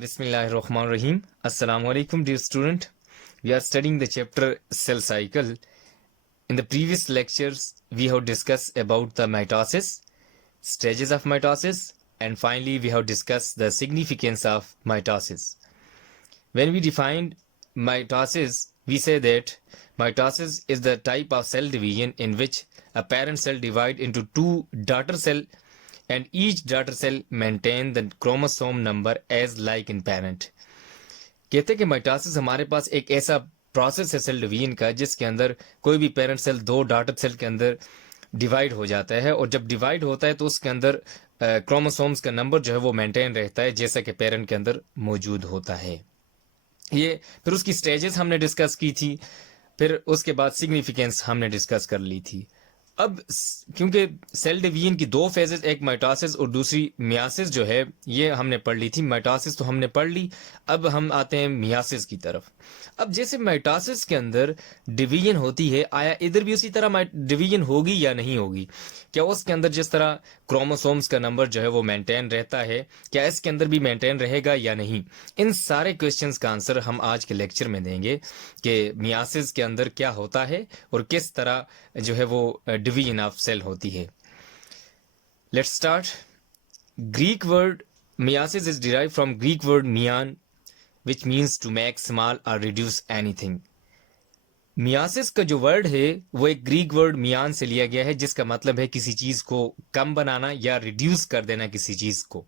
Bismillahirrahmanirrahim. Assalamu alaikum, dear student. We are studying the chapter cell cycle. In the previous lectures, we have discussed about the mitosis, stages of mitosis, and finally we have discussed the significance of mitosis. When we defined mitosis, we say that mitosis is the type of cell division in which a parent cell divides into two daughter cells and each daughter cell maintain the chromosome number as like in parent. कहते हैं कि mitosis हमारे पास एक ऐसा process है cell division का जिसके अंदर कोई भी पेरेंट सेल दो डॉटर सेल के अंदर डिवाइड हो जाता है और जब डिवाइड होता है तो उसके अंदर क्रोमोसोम्स का नंबर जो है वो मेंटेन रहता है जैसा कि पेरेंट के अंदर मौजूद होता है। ये फिर उसकी स्टेजेस हमने डिस्कस की थी, फिर उसके बाद सिग्निफिकेंस हमने डिस्कस कर ली थी। अब क्योंकि सेल डिवीजन की दो फेजेस, एक माइटोसिस और दूसरी मियासिस जो है ये हमने पढ़ ली थी। माइटोसिस तो हमने पढ़ ली, अब हम आते हैं मियासिस की तरफ। अब जैसे माइटोसिस के अंदर डिवीजन होती है, आया इधर भी उसी तरह डिवीजन होगी या नहीं होगी? क्या उसके अंदर जिस तरह क्रोमोसोम्स का नंबर जो है वो मेंटेन रहता है, क्या इसके अंदर भी मेंटेन रहेगा या नहीं? इन सारे क्वेश्चंस का आंसर हम आज के लेक्चर में देंगे कि मियासिस के अंदर क्या होता है और किस तरह जो है वो डिवीजन ऑफ सेल होती है। Let's start. Greek word meiosis is derived from Greek word meion which means to make small or reduce anything. Meiosis का जो वर्ड है वो एक ग्रीक वर्ड मियान से लिया गया है जिसका मतलब है किसी चीज को कम बनाना या रिड्यूस कर देना किसी चीज को।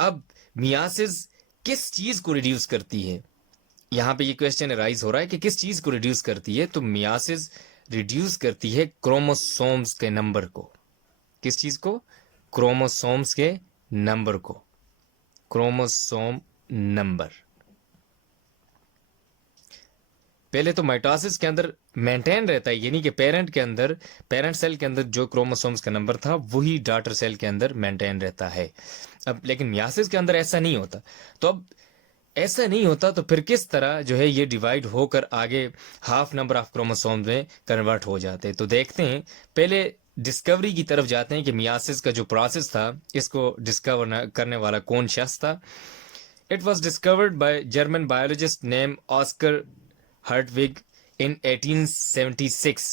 अब मियासिस किस चीज को रिड्यूस करती है? यहां पे ये क्वेश्चन राइज हो रहा है कि किस चीज को रिड्यूस करती है। तो मियासिस रिड्यूस करती है क्रोमोसोम्स के नंबर को। किस चीज को? क्रोमोसोम्स के नंबर को। Chromosome number. पहले तो माइटोसिस के अंदर मेंटेन रहता है, यानी कि पेरेंट के अंदर, पेरेंट सेल के अंदर जो क्रोमोसोम्स का नंबर था वही डॉटर सेल के अंदर मेंटेन रहता है। अब लेकिन मियासिस के अंदर ऐसा नहीं होता। तो अब ऐसा नहीं होता तो फिर किस तरह जो है ये डिवाइड होकर आगे हाफ नंबर ऑफ क्रोमोसोम्स में कन्वर्ट हो जाते हैं? तो देखते हैं, पहले डिस्कवरी की तरफ जाते हैं कि मियासिस का जो प्रोसेस था इसको डिस्कवर करने वाला कौन शख्स था। It was discovered by German biologist named Oscar Hartwig in 1876.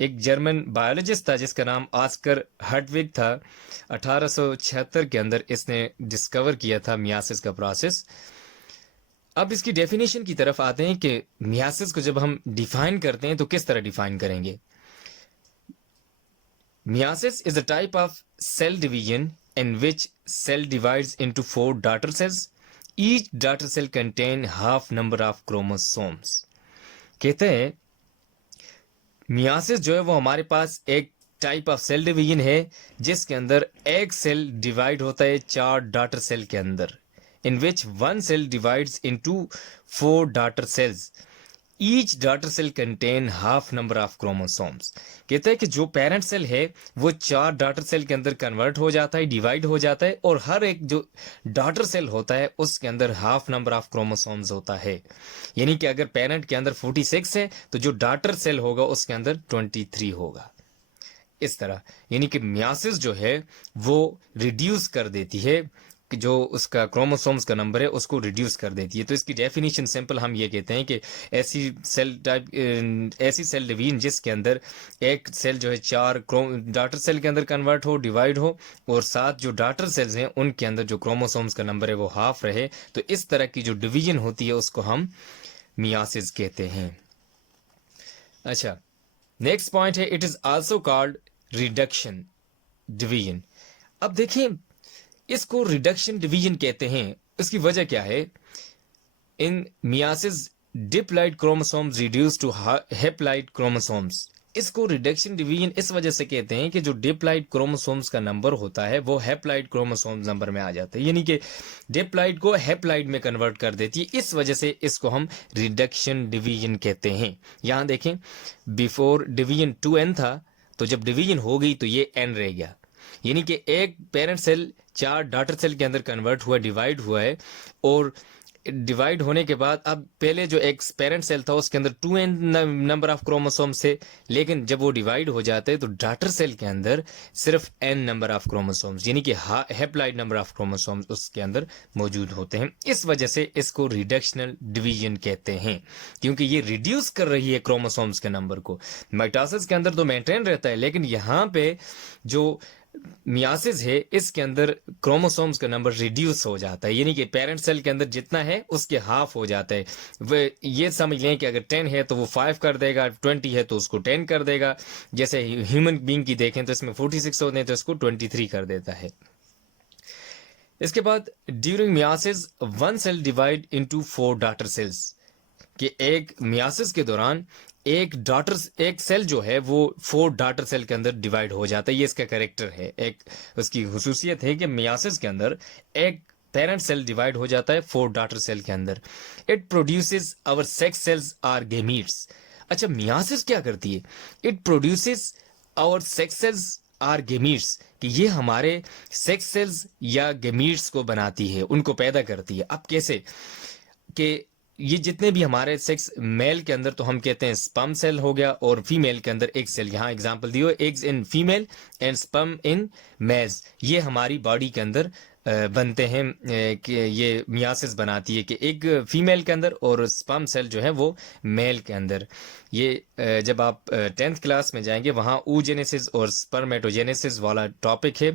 एक जर्मन बायोलॉजिस्ट था जिसका नाम ऑस्कर हर्टविग था। 1876 के अंदर इसने डिस्कवर किया था मियासिस का प्रोसेस। अब इसकी डेफिनेशन की तरफ आते हैं कि मियासिस को जब हम डिफाइन करते हैं तो किस तरह डिफाइन करेंगे। Meiosis is a type of cell division in which cell divides into 4 daughter cells. Each daughter cell contain half number of chromosomes. कहते हैं मियासिस जो है वो हमारे पास एक टाइप ऑफ सेल डिवीजन है जिसके अंदर एक सेल डिवाइड होता है 4 डॉटर सेल के अंदर, in which one cell divides into 4 daughter cells. Each daughter cell contain half number of chromosomes. कहते हैं कि जो पेरेंट सेल है वो 4 डॉटर सेल के अंदर कन्वर्ट हो जाता है, डिवाइड हो जाता है, और हर एक जो डॉटर सेल होता है उसके अंदर हाफ नंबर ऑफ क्रोमोसोम्स होता है। यानी कि अगर पेरेंट के अंदर 46 है तो जो डॉटर सेल होगा उसके अंदर 23 होगा। इस तरह यानी कि मियासिस जो है वो रिड्यूस कर देती है, जो उसका क्रोमोसोम्स का नंबर है उसको रिड्यूस कर देती है। तो इसकी डेफिनेशन सिंपल हम ये कहते हैं कि ऐसी सेल टाइप, ऐसी सेल डिवीजन जिसके अंदर एक सेल जो है 4 डॉटर सेल के अंदर कन्वर्ट हो, डिवाइड हो, और 7 जो डॉटर सेल्स हैं उनके अंदर जो क्रोमोसोम्स का नंबर है वो हाफ रहे। तो इस तरह की जो डिवीजन होती है उसको हम मियासिस कहते हैं। अच्छा, नेक्स्ट पॉइंट है it is also called reduction division. अब देखिए इसको रिडक्शन डिवीजन कहते हैं। इसकी वजह क्या है? In meiosis diploid chromosomes reduce to haploid chromosomes. इसको रिडक्शन डिवीजन इस वजह से कहते हैं कि जो डिप्लॉइड क्रोमोसोम्स का नंबर होता है वो हेप्लॉइड क्रोमोसोम्स नंबर में आ जाता है, यानी कि डिप्लॉइड को हेप्लॉइड में कन्वर्ट कर देती है। इस वजह से इसको हम रिडक्शन डिवीजन कहते हैं। यहां देखें, बिफोर डिवीजन 2n था, तो जब डिवीजन हो गई तो ये n रह गया, यानी कि एक पेरेंट सेल 4 डॉटर सेल के अंदर कन्वर्ट हुआ, डिवाइड हुआ है, और डिवाइड होने के बाद अब पहले जो एक पेरेंट सेल था उसके अंदर 2n नंबर ऑफ क्रोमोसोम्स थे, लेकिन जब वो डिवाइड हो जाते हैं तो डॉटर सेल के अंदर सिर्फ n नंबर ऑफ क्रोमोसोम्स यानी कि हैप्लॉइड नंबर ऑफ क्रोमोसोम्स उसके अंदर मौजूद होते हैं। इस वजह से इसको रिडक्शनल डिवीजन कहते हैं, क्योंकि ये रिड्यूस कर रही है क्रोमोसोम्स के नंबर को। माइटोसिस के अंदर तो मेंटेन रहता है, लेकिन यहाँ पे जो मियासिस है इसके अंदर क्रोमोसोम्स का नंबर रिड्यूस हो जाता है, यानी कि पेरेंट सेल के अंदर जितना है उसके हाफ हो जाता है। वे ये समझ लें कि अगर 10 है तो वो 5 कर देगा, 20 है तो उसको 10 कर देगा। जैसे ह्यूमन बीइंग की देखें तो इसमें 46 होते हैं तो इसको 23 कर देता है। इसके बाद during meiosis one cell divide into 4 daughter cells, कि एक मियासिस के दौरान एक सेल जो है वो 4 डॉटर सेल के अंदर डिवाइड हो जाता है। ये इसका कैरेक्टर है, एक उसकी हुसूसियत है कि मियासिस के अंदर एक पेरेंट सेल डिवाइड हो जाता है 4 डॉटर सेल के अंदर। It produces our sex cells or gametes. अच्छा, मियासिस क्या करती है? It produces our sex cells or gametes, कि ये हमारे सेक्स सेल्स या गेमीट्स को बनाती है, उनको पैदा करती है। अब कैसे? कि ये जितने भी हमारे सेक्स, मेल के अंदर तो हम कहते हैं स्पर्म सेल हो गया, और फीमेल के अंदर एग सेल। यहाँ एग्जांपल दियो, eggs in female and sperm in males. ये हमारी बॉडी के अंदर बनते हैं, कि ये मियासिस बनाती है कि एक फीमेल के अंदर और स्पर्म सेल जो है वो मेल के अंदर। ये जब आप 10th क्लास में जाएंगे वहाँ oogenesis और स्पर्मेटोजेनेसिस वाला टॉपिक है,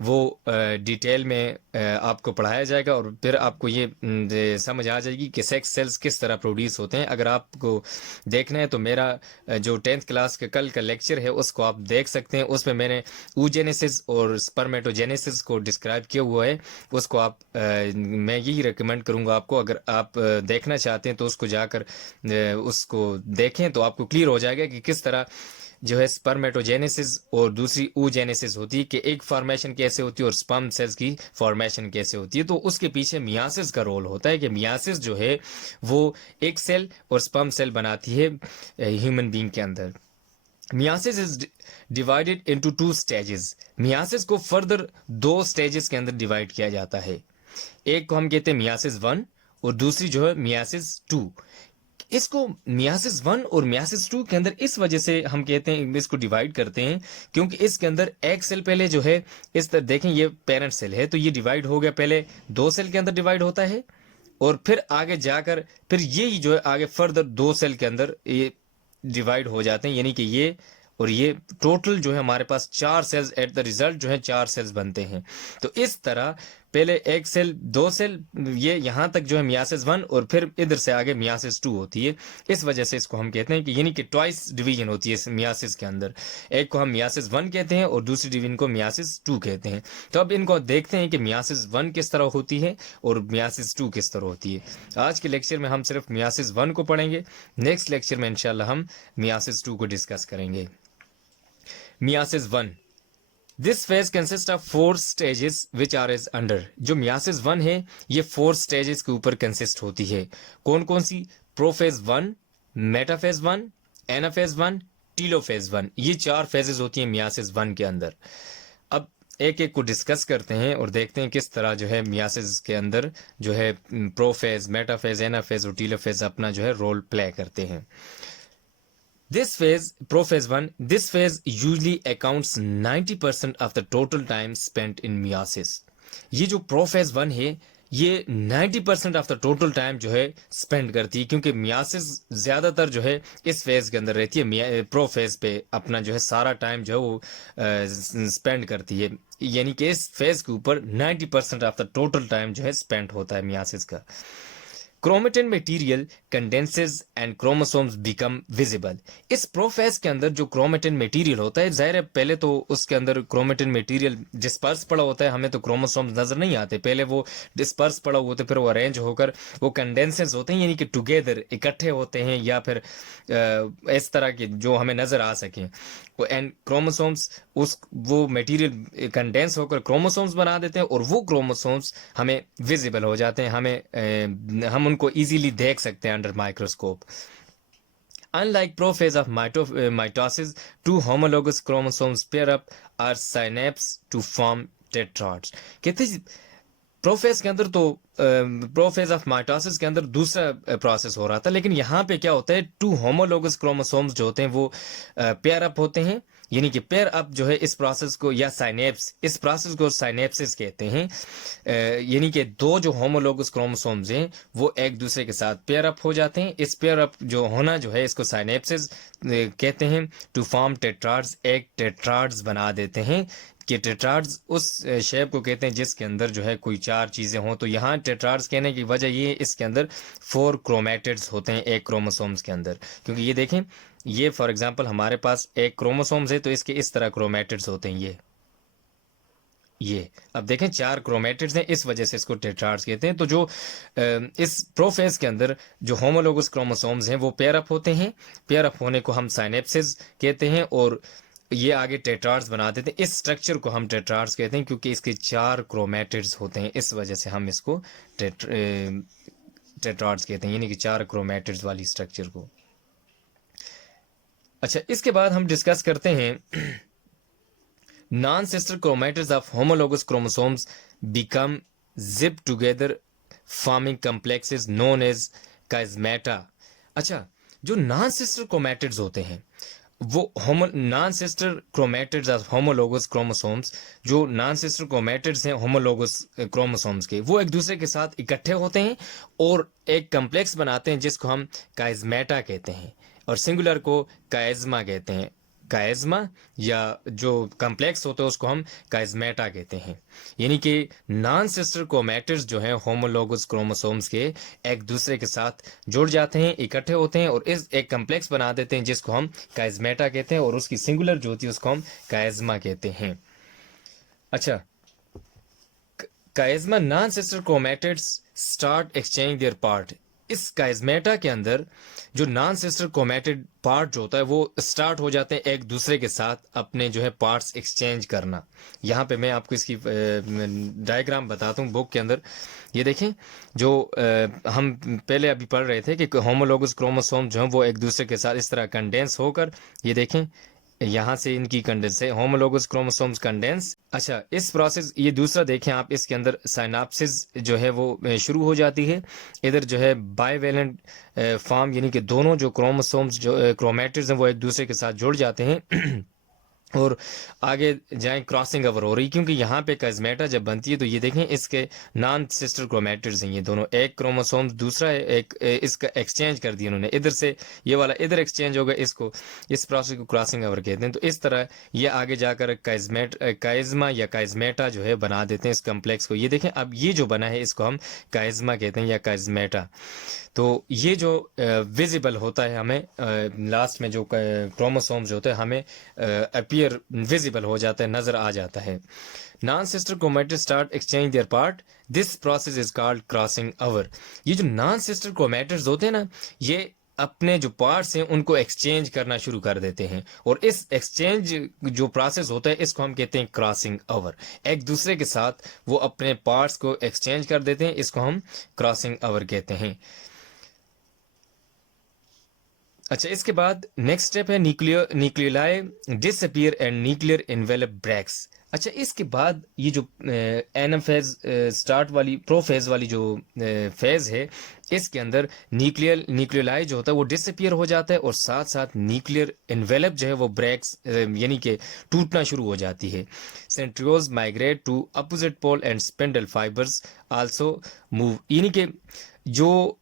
वो डिटेल में आपको पढ़ाया जाएगा, और फिर आपको ये समझ आ जाएगी कि सेक्स सेल्स किस तरह प्रोड्यूस होते हैं। अगर आपको देखना है तो मेरा जो 10th क्लास का कल का लेक्चर है उसको आप देख सकते हैं। उसमें मैंने oogenesis और स्पर्मेटोजेनेसिस को डिस्क्राइब किया हुआ है। उसको आप मैं यही रिकमेंड करूंगा आपको, अगर आप देखना चाहते हैं तो उसको जाकर उसको देखें तो आपको क्लियर हो जाएगा कि किस तरह जो है स्पर्मेटोजेनेसिस और दूसरी oogenesis होती है, कि एक फॉर्मेशन कैसे होती है और स्पर्म सेल्स की फॉर्मेशन कैसे होती है। तो उसके पीछे मियासिस का रोल होता है, कि मियासिस जो है वो एक सेल और स्पर्म सेल बनाती है ह्यूमन बीइंग के अंदर। Myiasis is divided into 2 stages. Myiasis को फर्दर 2 स्टेजेस के अंदर डिवाइड किया जाता है। एक को हम कहते हैं मियासिस 1 और दूसरी जो है मियासिस 2। इसको मियासिस 1 और मियासिस 2 के अंदर इस वजह से हम कहते हैं, इसको डिवाइड करते हैं, क्योंकि इसके अंदर एक सेल पहले जो है इस तरह देखें, ये पेरेंट सेल है तो ये डिवाइड हो गया, पहले 2 सेल के अंदर डिवाइड होता है, और फिर आगे जाकर फिर ये जो है आगे फर्दर 2 सेल के अंदर ये डिवाइड हो जाते हैं, यानी कि ये और ये टोटल जो है हमारे पास 4 सेल्स एट द रिजल्ट जो है 4 सेल्स बनते हैं। तो इस तरह पहले एक सेल, 2 सेल, ये यहाँ तक जो है मियासिस 1 और फिर इधर से आगे मियासिस 2 होती है। इस वजह से इसको हम कहते हैं कि यानी कि ट्वाइस डिवीजन होती है मियासिस के अंदर। एक को हम मियासिस 1 कहते हैं और दूसरी डिवीजन को मियासिस 2 कहते हैं। तो अब इनको देखते हैं कि मियासिस 1 किस तरह होती है और मियासिस 2 किस तरह होती है। आज के लेक्चर में हम सिर्फ मियासिस 1 को पढ़ेंगे। नेक्स्ट लेक्चर में इंशाल्लाह हम मियासिस 2 को डिस्कस करेंगे। Meiosis 1, this phase consist of 4 stages which are as under. जो मियासिस 1 है ये 4 स्टेजेस के ऊपर कंसिस्ट होती है। कौन कौन सी? Prophase 1, metaphase 1, anaphase 1, telophase 1। ये 4 फेजेस होती हैं मियासिस 1 के अंदर। अब एक एक को डिस्कस करते हैं और देखते हैं किस तरह जो है मियासिस के अंदर जो है प्रोफेज, मेटाफेज, एनाफेज और टीलोफेज अपना जो है रोल प्ले करते हैं। This phase, prophase 1, this phase usually accounts 90% of the total time spent in meiosis. ये जो प्रोफेज 1 है ये 90% ऑफ द टोटल टाइम जो है स्पेंड करती है, क्योंकि मियासिस ज्यादातर जो है इस फेज के अंदर रहती है, प्रोफेज पे अपना जो है सारा टाइम जो है वो स्पेंड करती है। यानी कि इस फेज के ऊपर 90% ऑफ द टोटल टाइम जो है स्पेंड होता है मियासिस का। Chromatin material condenses and chromosomes become visible. इस प्रोफेज के अंदर जो क्रोमेटिन मटेरियल होता है, जाहिर है पहले तो उसके अंदर क्रोमेटिन मटेरियल डिस्पर्स पड़ा होता है, हमें तो क्रोमोसोम्स नजर नहीं आते, पहले वो डिस्पर्स पड़ा हुआ होता है, फिर वो अरेंज होकर वो कंडेंसेस होते हैं, यानी कि टुगेदर इकट्ठे होते हैं, या फिर इस तरह के जो हमें नजर आ सकें। एंड क्रोमोसोम्स उस वो मटेरियल कंडेंस होकर क्रोमोसोम्स बना देते हैं, और वो क्रोमोसोम्स हमें विजिबल हो जाते हैं, हम उनको इजीली देख सकते हैं under microscope. Unlike prophase of mitosis, 2 homologous chromosomes pair up or synapse to form tetrads. कहते प्रोफेज के अंदर तो प्रोफेज ऑफ माइटोसिस के अंदर दूसरा प्रोसेस हो रहा था, लेकिन यहाँ पे क्या होता है, 2 होमोलोगस क्रोमोसोम्स जो होते हैं वो पेयर अप होते हैं, यानी कि पेयर अप जो है इस प्रोसेस को, या साइनेप्स, इस प्रोसेस को साइनेप्सिस कहते हैं। यानी कि 2 जो होमोलोगस क्रोमोसोम्स हैं वो एक दूसरे के साथ पेयर अप हो जाते हैं। इस पेयर अप जो होना जो है इसको साइनेप्सिस कहते हैं। टू फॉर्म टेट्राड्स, एक टेट्राड्स बना देते हैं, कि टेट्राड्स उस शेप को कहते हैं जिसके अंदर जो है कोई 4 चीज़ें हों। तो यहाँ टेट्राड्स कहने की वजह ये, इसके अंदर 4 क्रोमेटिड्स होते हैं एक क्रोमोसोम्स के अंदर, क्योंकि ये देखें, ये फॉर एग्जांपल हमारे पास एक क्रोमोसोम्स है तो इसके इस तरह क्रोमेटिड्स होते हैं। ये अब देखें 4 क्रोमेटिड्स हैं, इस वजह से इसको टेट्राड्स कहते हैं। तो जो इस प्रोफेज के अंदर जो होमोलोगस क्रोमोसोम्स हैं वो पेयर अप होते हैं। पेयर अप होने को हम साइनेप्सिस कहते हैं, और ये आगे टेट्राड्स बना देते हैं। इस स्ट्रक्चर को हम टेट्राड्स कहते हैं क्योंकि इसके 4 क्रोमेटिड्स होते हैं, इस वजह से हम इसको टेट्राड्स कहते हैं, यानी कि 4 क्रोमेटिड्स वाली स्ट्रक्चर को। अच्छा, इसके बाद हम डिस्कस करते हैं non-sister chromatids of homologous chromosomes become zipped together forming complexes known as chiasmata। अच्छा, जो नॉन सिस्टर क्रोमैटिड्स होते हैं वो non sister chromatids of homologous chromosomes, जो नॉन सिस्टर क्रोमैटिड्स हैं होमोलोगस क्रोमोसोम्स के, वो एक दूसरे के साथ इकट्ठे होते हैं और एक कम्प्लेक्स बनाते हैं जिसको हम काइजमेटा कहते हैं, और सिंगुलर को काइजमा कहते हैं। काइजमा या जो कम्प्लेक्स होते हैं उसको हम काइजमेटा कहते हैं। यानी कि नॉन सिस्टर क्रोमैटिड्स जो हैं होमोलोगस क्रोमोसोम्स के एक दूसरे के साथ जुड़ जाते हैं, इकट्ठे होते हैं और इस एक कम्प्लेक्स बना देते हैं जिसको हम काइजमेटा कहते हैं, और उसकी सिंगुलर जो होती है उसको हम काइजमा कहते हैं। अच्छा, chiasma non sister chromatids start exchange their part. इस काइजमेटा के अंदर जो नॉन सिस्टर क्रोमैटिड पार्ट जो होता है वो स्टार्ट हो जाते हैं एक दूसरे के साथ अपने जो है पार्ट्स एक्सचेंज करना। यहाँ पे मैं आपको इसकी डायग्राम बताता हूँ बुक के अंदर। ये देखें, जो हम पहले अभी पढ़ रहे थे कि होमोलोगस क्रोमोसोम जो है वो एक दूसरे के साथ इस तरह कंडेंस होकर, ये देखें यहाँ से इनकी कंडेंस है, होमोलोगस क्रोमोसोम्स कंडेंस। अच्छा, इस प्रोसेस, ये दूसरा देखें आप, इसके अंदर साइनाप्सिस जो है वो शुरू हो जाती है। इधर जो है बाइवेलेंट फॉर्म, यानी कि दोनों जो क्रोमोसोम्स जो क्रोमैटिड्स हैं वो एक दूसरे के साथ जुड़ जाते हैं और आगे जाएं क्रॉसिंग ओवर हो रही, क्योंकि यहाँ पे काइजमेटा जब बनती है तो ये देखें इसके नॉन सिस्टर क्रोमैटिड्स हैं ये दोनों, एक क्रोमोसोम दूसरा है, एक इसका एक्सचेंज कर दिया उन्होंने, इधर से ये वाला इधर एक्सचेंज होगा, इसको इस प्रोसेस को क्रॉसिंग ओवर कहते हैं। तो इस तरह ये आगे जाकर काइजमा या काइजमेटा जो है बना देते हैं इस कम्प्लेक्स को। ये देखें, अब ये जो बना है इसको हम काइजमा कहते हैं या काइजमेटा। तो ये जो विजिबल होता है हमें लास्ट में, जो क्रोमोसोम्स होते हैं हमें अपीयर विजिबल हो जाता है, नजर आ जाता है। Non sister chromatids start exchange their part, this process is called crossing over. ये जो नॉन सिस्टर क्रोमैटिड्स होते हैं ना, ये अपने जो पार्ट्स हैं उनको एक्सचेंज करना शुरू कर देते हैं, और इस एक्सचेंज जो प्रोसेस होता है इसको हम कहते हैं क्रॉसिंग ओवर। एक दूसरे के साथ वो अपने पार्ट्स को एक्सचेंज कर देते हैं, इसको हम क्रॉसिंग ओवर कहते हैं। अच्छा, इसके बाद नेक्स्ट स्टेप है nucleoli disappear and nuclear envelope breaks. अच्छा, इसके बाद ये जो एनम फेज स्टार्ट वाली प्रोफेज वाली जो फेज है, इसके अंदर न्यूक्लियोलाई जो होता है वो डिसअपीयर हो जाता है, और साथ साथ न्यूक्लियर एनवेलप जो है वो ब्रेक्स यानी कि टूटना शुरू हो जाती है। Centrioles migrate to opposite pole and spindle fibres also move. यानी कि जो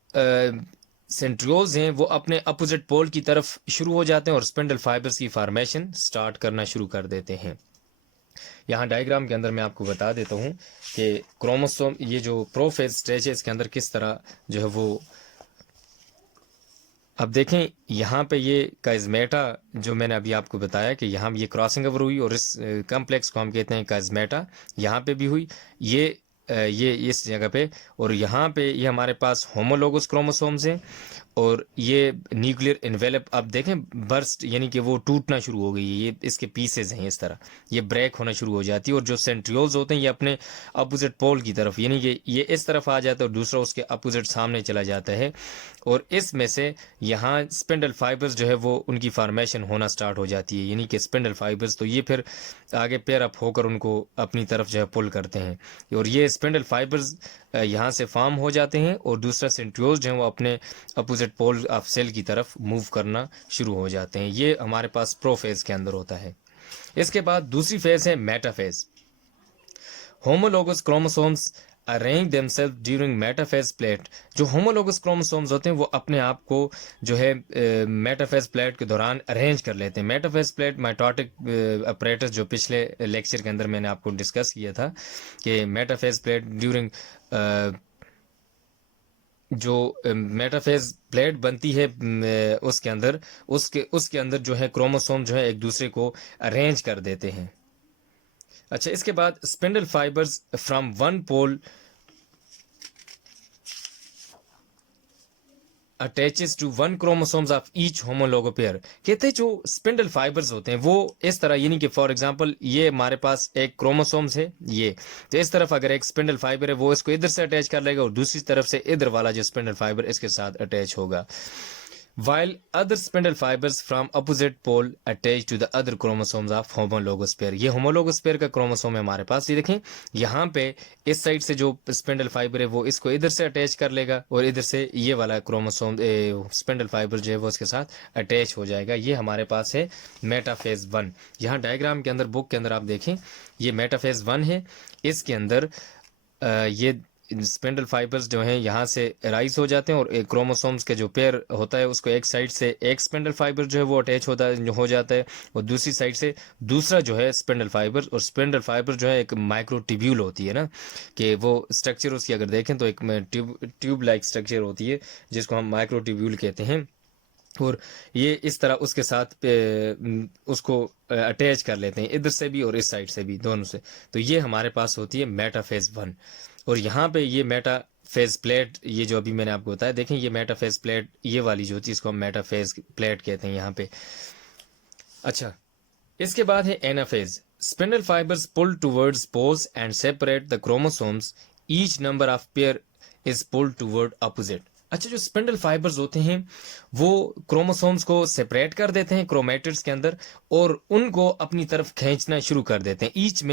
सेंट्रियोल्स हैं वो अपने अपोजिट पोल की तरफ शुरू हो जाते हैं और स्पिंडल फाइबर्स की फॉर्मेशन स्टार्ट करना शुरू कर देते हैं। यहाँ डायग्राम के अंदर मैं आपको बता देता हूँ कि क्रोमोसोम, ये जो प्रोफेज स्टेज है इसके अंदर किस तरह जो है वो, अब देखें यहाँ पे ये काइजमेटा जो मैंने अभी आपको बताया कि यहाँ ये क्रॉसिंग ओवर हुई, और इस कम्प्लेक्स को हम कहते हैं काइजमेटा, यहाँ पे भी हुई ये इस जगह पे, और यहाँ पे ये हमारे पास होमोलोगस क्रोमोसोम्स हैं, और ये न्यूक्लियर एनवेलप अब देखें बर्स्ट, यानी कि वो टूटना शुरू हो गई है, ये इसके पीसेज हैं, इस तरह ये ब्रेक होना शुरू हो जाती है। और जो सेंट्रियोल्स होते हैं ये अपने अपोजिट पोल की तरफ, यानी कि ये इस तरफ आ जाता है और दूसरा उसके अपोजिट सामने चला जाता है, और इसमें से यहाँ स्पिंडल फाइबर्स जो है वो उनकी फॉर्मेशन होना स्टार्ट हो जाती है, यानी कि स्पिंडल फाइबर्स, तो ये फिर आगे पेयर अप होकर उनको अपनी तरफ जो है पुल करते हैं, और ये स्पिंडल फाइबर्स यहाँ से फॉर्म हो जाते हैं और दूसरा सेंट्रियोल्स जो हैं वो अपने अपोजिट पोल ऑफ सेल की तरफ मूव करना शुरू हो जाते हैं। ये हमारे पास प्रोफेज के अंदर होता है। इसके बाद दूसरी फेज है metaphase. Homologous chromosomes arrange themselves during metaphase plate. जो होमोलोगस क्रोमोसोम्स होते हैं वो अपने आप को जो है मेटाफेज प्लेट के दौरान अरेंज कर लेते हैं। मेटाफेज प्लेट माइटोटिक अपरेटस जो पिछले लेक्चर के अंदर मैंने आपको डिस्कस किया था कि मेटाफेज प्लेट ड्यूरिंग जो मेटाफेज प्लेट बनती है उसके अंदर जो है क्रोमोसोम जो है एक दूसरे को अरेंज कर देते हैं। अच्छा, इसके बाद spindle fibres from one pole attaches to one chromosomes of each homologous pair. कहते हैं जो स्पिंडल फाइबर्स होते हैं वो इस तरह, यानी कि फॉर एग्जांपल ये हमारे पास एक क्रोमोसोम्स है ये, तो इस तरफ अगर एक स्पिंडल फाइबर है वो इसको इधर से अटैच कर लेगा और दूसरी तरफ से इधर वाला जो स्पिंडल फाइबर इसके साथ अटैच होगा। while other spindle fibers from opposite pole attach to the other chromosomes of homologous pair। ये homologous pair का क्रोमोसोम है हमारे पास। ये देखें यहाँ पे इस साइड से जो स्पिंडल फाइबर है वो इसको इधर से अटैच कर लेगा और इधर से ये वाला क्रोमोसोम स्पिंडल फाइबर जो है वो इसके साथ अटैच हो जाएगा। ये हमारे पास है मेटाफेज 1। यहाँ डायग्राम के अंदर बुक के अंदर आप देखें ये मेटाफेज 1 है। इसके अंदर ये स्पिंडल फाइबर्स जो हैं यहाँ से राइज हो जाते हैं और एक क्रोमोसोम्स के जो पेयर होता है उसको एक साइड से एक स्पिंडल फाइबर जो है वो अटैच हो जाता है और दूसरी साइड से दूसरा जो है स्पिंडल फाइबर। और स्पिंडल फाइबर जो है एक माइक्रोट्यूब्यूल होती है ना, कि वो स्ट्रक्चर उसकी अगर देखें तो एक ट्यूब लाइक स्ट्रक्चर होती है जिसको हम माइक्रोट्यूब्यूल कहते हैं और ये इस तरह उसके साथ उसको अटैच कर लेते हैं इधर से भी और इस साइड से भी, दोनों से। तो ये हमारे पास होती है मेटाफेज 1। और यहाँ पे ये मेटाफेज प्लेट, ये जो अभी मैंने आपको बताया, देखें ये मेटाफेज प्लेट ये वाली जो होती है इसको हम मेटाफेज प्लेट कहते हैं यहाँ पे। अच्छा, इसके बाद है anaphase. Spindle fibres pull towards poles and separate the chromosomes, each number of pair is pulled toward opposite. अच्छा, जो स्पिंडल फाइबर्स होते हैं वो क्रोमोसोम्स को सेपरेट कर देते हैं क्रोमेटिड्स के अंदर और उनको अपनी तरफ खींचना शुरू कर देते हैं। Each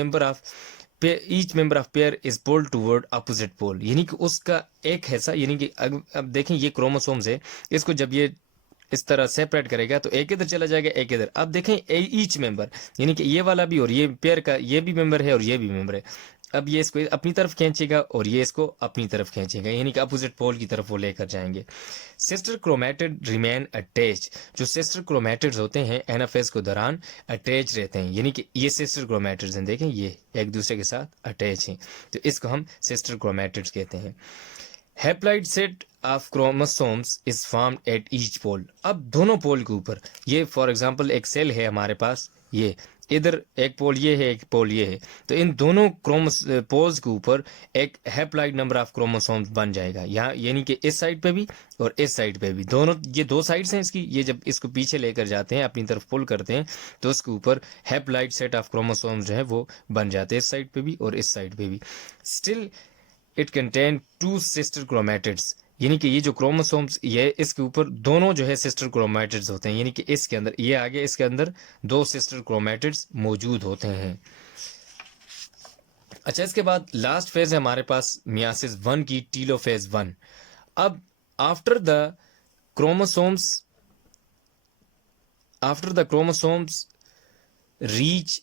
member of pair is pulled toward opposite pole, यानी कि उसका एक हिस्सा, यानी कि अब देखें ये क्रोमोसोम्स है, इसको जब ये इस तरह सेपरेट करेगा तो एक इधर चला जाएगा एक इधर। अब देखें ईच मेंबर, यानी कि ये वाला भी और ये पेयर का ये भी मेंबर है और ये भी मेंबर है। अब ये इसको अपनी तरफ खींचेगा और ये इसको अपनी तरफ खींचेगा, यानी कि अपोजिट पोल की तरफ वो लेकर जाएंगे। Sister chromatid remain attach. जो सिस्टर क्रोमेटिड्स होते हैं एनाफेज के दौरान अटैच रहते हैं, यानी कि ये सिस्टर क्रोमेटिड्स हैं, देखें ये एक दूसरे के साथ अटैच हैं, तो इसको हम सिस्टर क्रोमेटिड्स कहते हैं। Haploid set of chromosomes is formed at each pole. अब दोनों पोल के ऊपर, ये फॉर एग्जांपल एक सेल है हमारे पास, ये इधर एक पोल ये है एक पोल ये है, तो इन दोनों पोल्स के ऊपर एक हैप्लॉइड नंबर ऑफ क्रोमोसोम्स बन जाएगा यहाँ, यानी कि इस साइड पे भी और इस साइड पे भी, दोनों ये दो साइड्स हैं इसकी। ये जब इसको पीछे लेकर जाते हैं अपनी तरफ पुल करते हैं तो उसके ऊपर हैप्लॉइड सेट ऑफ क्रोमोसोम्स जो है वो बन जाते हैं, इस साइड पे भी और इस साइड पे भी। Still it contain 2 sister chromatids, यानी कि ये जो क्रोमोसोम्स ये इसके ऊपर दोनों जो है सिस्टर क्रोमेटिड्स होते हैं, यानी कि इसके अंदर ये आगे इसके अंदर 2 सिस्टर क्रोमेटिड्स मौजूद होते हैं। अच्छा, इसके बाद लास्ट फेज है हमारे पास मियासिस 1 की, टीलोफेज 1। अब after the chromosomes reach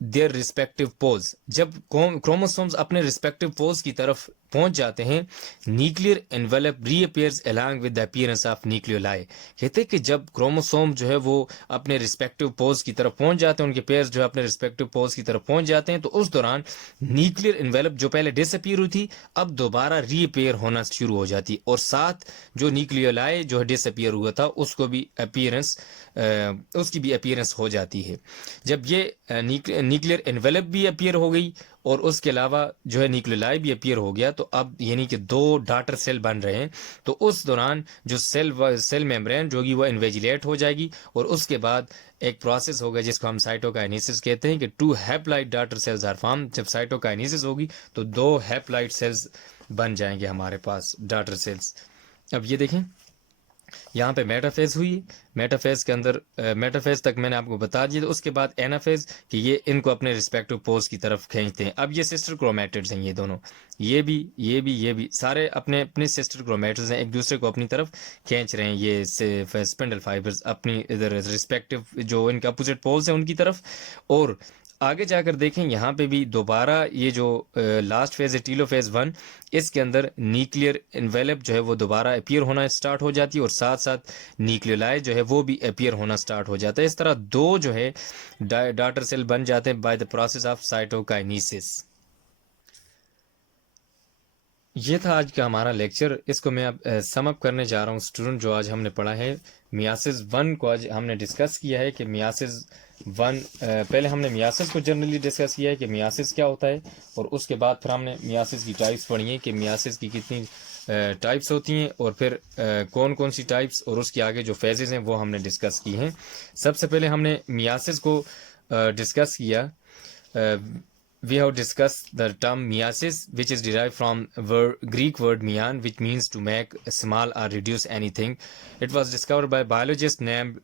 their respective poles, जब क्रोमोसोम्स अपने रिस्पेक्टिव पोल्स की तरफ पहुंच जाते हैं, nuclear envelope reappears along with the appearance of nucleoli. कहते हैं कि जब क्रोमोसोम जो है वो अपने रिस्पेक्टिव पोल्स की तरफ पहुंच जाते हैं, उनके पेयर्स जो है अपने रिस्पेक्टिव पोल्स की तरफ पहुंच जाते हैं, तो उस दौरान न्यूक्लियर एनवेलप जो पहले डिसअपीयर हुई थी अब दोबारा रीअपीयर होना शुरू हो जाती है और साथ जो न्यूक्लियोलाई जो है डिसअपीयर हुआ था उसको भी उसकी भी अपीयरेंस हो जाती है। जब ये न्यूक्लियर एनवेलप भी अपीयर हो गई और उसके अलावा जो है न्यूक्लियोलाई भी अपीयर हो गया, तो अब यानी कि 2 डॉटर सेल बन रहे हैं, तो उस दौरान जो सेल मेम्ब्रेन जो होगी वो इन्वेजिलेट हो जाएगी और उसके बाद एक प्रोसेस होगा जिसको हम साइटोकाइनेसिस कहते हैं कि 2 haploid daughter cells are form. जब साइटोकाइनेसिस होगी तो 2 हैप्लॉइड सेल्स बन जाएंगे हमारे पास, डॉटर सेल्स। अब ये देखें यहाँ पे मेटाफेज हुई, मेटाफेज के अंदर मेटाफेज तक मैंने आपको बता दिया। तो उसके बाद एनाफेज कि ये इनको अपने रिस्पेक्टिव पोज की तरफ खींचते हैं। अब ये सिस्टर क्रोमेटिड्स हैं, ये दोनों, ये भी सारे अपने अपने सिस्टर क्रोमेटिड्स हैं, एक दूसरे को अपनी तरफ खींच रहे हैं। ये स्पिंडल फाइबर्स अपनी इधर रिस्पेक्टिव जो इनके अपोजिट पोल्स हैं उनकी तरफ। और आगे जाकर देखें यहाँ पे भी दोबारा ये जो लास्ट फेज है टीलोफेज 1, इसके अंदर न्यूक्लियर एनवेलप जो है वो दोबारा अपीयर होना स्टार्ट हो जाती है और साथ साथ न्यूक्लियोलाई जो है वो भी अपीयर होना स्टार्ट हो जाता है। इस तरह दो जो है डॉटर सेल बन जाते हैं by the process of cytokinesis. ये था आज का हमारा लेक्चर। इसको मैं अब सम अप करने जा रहा हूँ स्टूडेंट। जो आज हमने पढ़ा है मियासिस 1 को आज हमने डिस्कस किया है कि मियासिस 1, पहले हमने मियासिस को जनरली डिस्कस किया है कि मियासिस क्या होता है, और उसके बाद फिर हमने मियासिस की टाइप्स पढ़ी हैं कि मियासिस की कितनी टाइप्स होती हैं, और फिर कौन कौन सी टाइप्स, और उसके आगे जो फेजेस हैं वो हमने डिस्कस की हैं। सबसे पहले हमने मियासिस को डिस्कस किया। We have discussed the term meiosis, which is derived from Greek word meion, which means to make small or reduce anything. It was discovered by a biologist named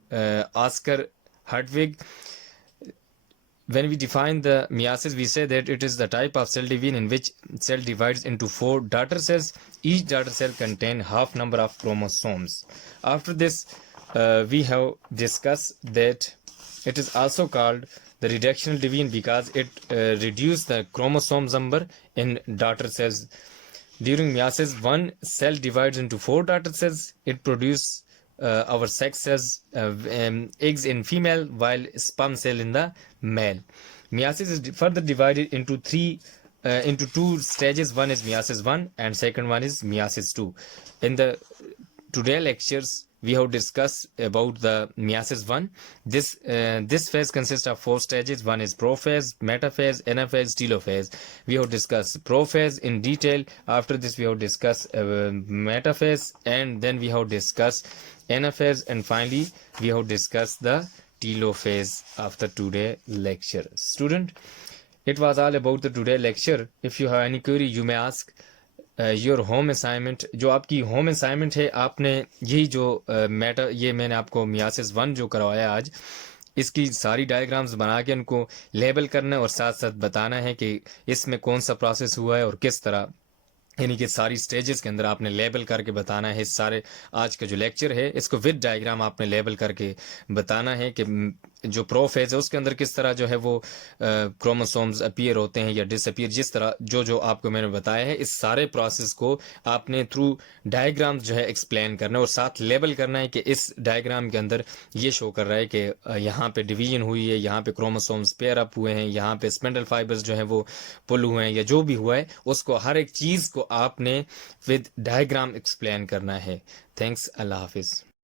Oscar Hartwig. When we define the meiosis, we say that it is the type of cell division in which cell divides into 4 daughter cells. Each daughter cell contains half number of chromosomes. After this, we have discussed that it is also called the reductional division because it reduces the chromosome number in daughter cells. During meiosis, one cell divides into 4 daughter cells. It produces our sex cells, eggs in female, while sperm cell in the male. Meiosis is further divided into into 2 stages. One is meiosis 1 and second one is meiosis 2. In the today lectures, we have discussed about the meiosis 1. This phase consists of 4 stages. One is prophase, metaphase, anaphase, telophase. We have discussed prophase in detail. After this, we have discussed metaphase, and then we have discussed anaphase, and finally we have discussed the telophase of the today lecture. Student, it was all about the today lecture. If you have any query, you may ask. Your home assignment, जो आपकी home assignment है, आपने यही जो matter, ये मैंने आपको myiasis 1 जो करवाया आज, इसकी सारी डायग्राम्स बना के उनको लेबल करना है और साथ साथ बताना है कि इसमें कौन सा प्रोसेस हुआ है और किस तरह, यानी कि सारी स्टेजेस के अंदर आपने लेबल करके बताना है। इस सारे आज का जो लेक्चर है इसको विद डायग्राम आपने लेबल करके बताना है कि जो प्रो फेज है उसके अंदर किस तरह जो है वो क्रोमोसोम्स अपीयर होते हैं या डिसअपीयर, जिस तरह जो आपको मैंने बताया है, इस सारे प्रोसेस को आपने थ्रू डायग्राम जो है एक्सप्लेन करना है और साथ लेबल करना है कि इस डायग्राम के अंदर ये शो कर रहा है कि यहाँ पे डिवीजन हुई है, यहाँ पे क्रोमोसोम्स पेयर अप हुए हैं, यहाँ पे स्पिंडल फाइबर्स जो है वो पुल हुए हैं, या जो भी हुआ है उसको हर एक चीज़ को आपने विद डायग्राम एक्सप्लेन करना है। थैंक्स, अल्लाह हाफिज़।